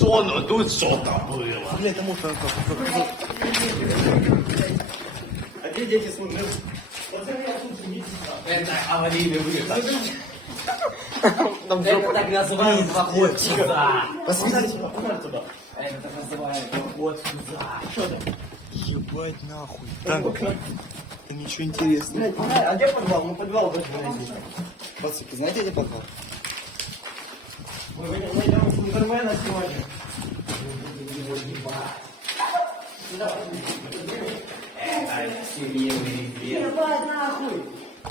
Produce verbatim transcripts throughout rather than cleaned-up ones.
зону, тут что-то было. Бля, это муж. А где дети служили? Это аварийный выход. Там Это так называют вход сюда. Посмотрите. Это так называют вход сюда. Ебать нахуй. Там это ничего интересного. Блядь, а где подвал? Мы подвал должны найти. Пацаны, знаете, где подвал? Мы найдем Слендермена сегодня. Это семейный век. Ебать нахуй!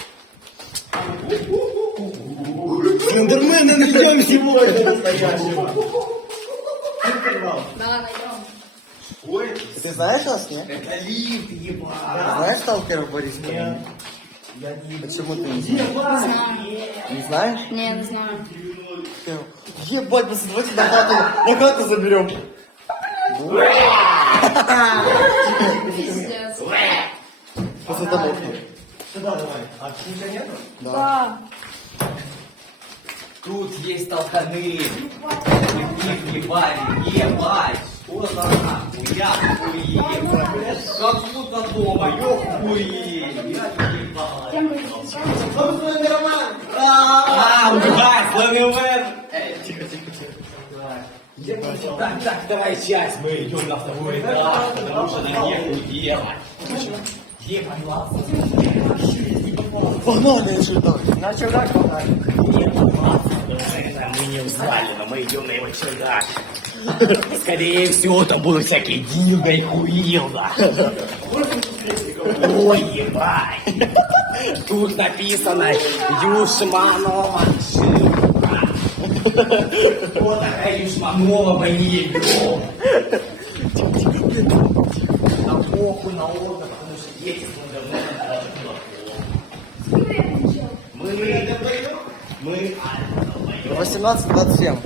Слендермена найдем сегодня. Настоящего. Подвал. Да, найдем. Ой, Ты знаешь нас, не? Это лифт, ебать. Знаешь сталкеров Бориска? нет. Почему ты не знаешь? Знаю. Не знаешь? Не, не знаю. Ебать, пацаны, давайте на хату, на хату заберем. Пиздец. После домов. Сюда давай. А ничего нету? Да. Тут есть толканы. Мы их ебали, ебать. Что за нахуй? Я хуею. Как будто дома, ё хуею. Я ебал. Там Слендермен! А, блядь, Слендермен! Эй, тихо, тихо, тихо. Так, так, давай часть, мы идем на второй этаж, потому что нам нехуй делать. Ебать, ладно. Погнали сюда. На чердак погнали. Это мы не узнали, но мы идем на его чердак. Скорее всего, там будут всякие дилда и хуилда. Ой, ебать. Тут написано Юшманова ошибка. Вот такая Юшманова мы не идем. На похуй, на окна, потому что дети смотрят. Мы... Мы... восемнадцать двадцать семь.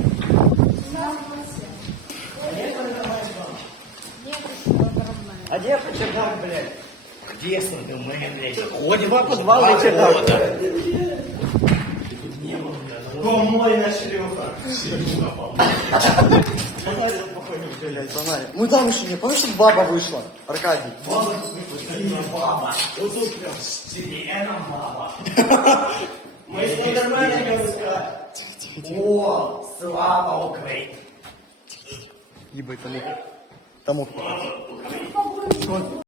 А где чердак, блядь? Где Слендермен, блядь? Ходим Два подвала и чердак. Дом мой на шлюха. Блядь, фонарик. Мы там еще не помнишь, что баба вышла? Аркадий. Баба. Вот тут прям с членом баба. Мы Слендермена идем искать. О, слава Украине. Ебать, там. Там.